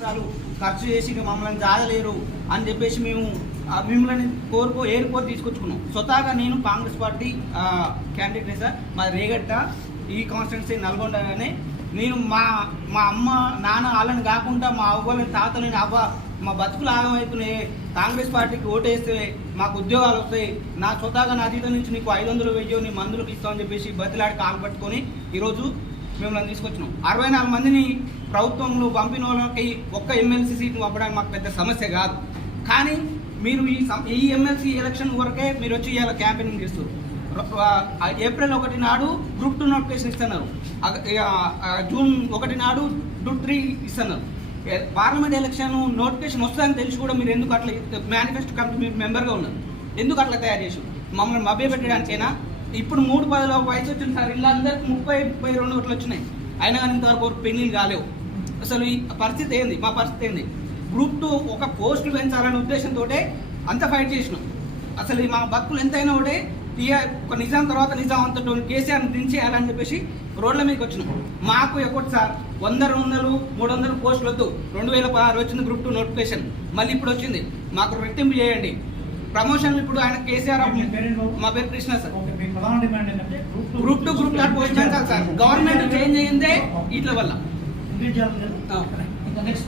సంవత్సరాలు ఖర్చు చేసి మమ్మల్ని జాగలేరు అని చెప్పేసి మేము ఆ, మిమ్మల్ని కోరుకో ఏరుకోరు తీసుకొచ్చుకున్నాం. స్వతహాగా నేను కాంగ్రెస్ పార్టీ క్యాండిడేట్ సార్. మా రేగట్ట ఈ కాన్స్టిట్యున్సీ నల్గొండగానే నేను మా మా అమ్మ నాన్న వాళ్ళని కాకుండా మా అవ్వలేని తాతలేని అవ్వ మా బతుకులు ఆగమవుతున్నాయి కాంగ్రెస్ పార్టీకి ఓటేస్తే మాకు ఉద్యోగాలు వస్తాయి. నా స్వతహాగా నా జీతం నుంచి నీకు ఐదు వందలు వెయ్యో నీ మందులకు ఇస్తామని చెప్పేసి బతిలాడి కాలు పట్టుకొని ఈరోజు మిమ్మల్ని తీసుకొచ్చినాం. అరవై నాలుగు మందిని ప్రభుత్వంలో పంపిన వాళ్ళకి ఒక్క ఎమ్మెల్సీ సీట్ను పంపడానికి మాకు పెద్ద సమస్య కాదు. కానీ మీరు ఈ ఈ ఎమ్మెల్సీ ఎలక్షన్ వరకే మీరు వచ్చి ఇవాళ క్యాంపెయినింగ్ చేస్తారు. ఏప్రిల్ ఒకటి నాడు గ్రూప్ టూ నోటిఫికేషన్ ఇస్తున్నారు. జూన్ ఒకటి నాడు గ్రూప్ త్రీ ఇస్తున్నారు. పార్లమెంట్ ఎలక్షన్ నోటిఫికేషన్ వస్తుందని తెలిసి కూడా మీరు ఎందుకు అట్లా మేనిఫెస్టో కమిటీ మీరు మెంబర్గా ఉన్నారు. ఎందుకు అట్లా తయారు చేసి మమ్మల్ని మభ్య పెట్టడానికైనా ఇప్పుడు మూడు పదిలో వయసు వచ్చిన సార్ ఇళ్ళందరికీ ముప్పై ముప్పై రెండు ఒకటి వచ్చినాయి. అయినా కానీ ఇంతవరకు ఒక పెళ్ళి కాలేవు. అసలు ఈ పరిస్థితి ఏంది? మా పరిస్థితి ఏంది? గ్రూప్ టూ ఒక పోస్ట్ పెంచాలనే ఉద్దేశంతో అంత ఫైట్ చేసినాం. అసలు మా బతుకులు ఎంతైనా ఒకటే టీఆర్ ఒక నిజాం తర్వాత నిజాం అంతటో కేసీఆర్ దించేయాలని చెప్పేసి రోడ్ల మీదకి వచ్చినాం. మాకు ఎక్కటి సార్ వంద రెండు వందలు మూడు వందలు పోస్టులు వద్దు. రెండు వేల పదహారు వచ్చింది గ్రూప్ టూ నోటిఫికేషన్ మళ్ళీ ఇప్పుడు వచ్చింది. మాకు రెట్టింపు చేయండి. ప్రమోషన్ ఇప్పుడు ఆయన కేసీఆర్ మీ పేరు Krishna sir. Group two group third post పెంచాలి సార్. గవర్నమెంట్ చేంజ్ అయ్యిందే వీటి వల్ల. ಬೇಜಾರು ನೆಕ್ಸ್ಟ್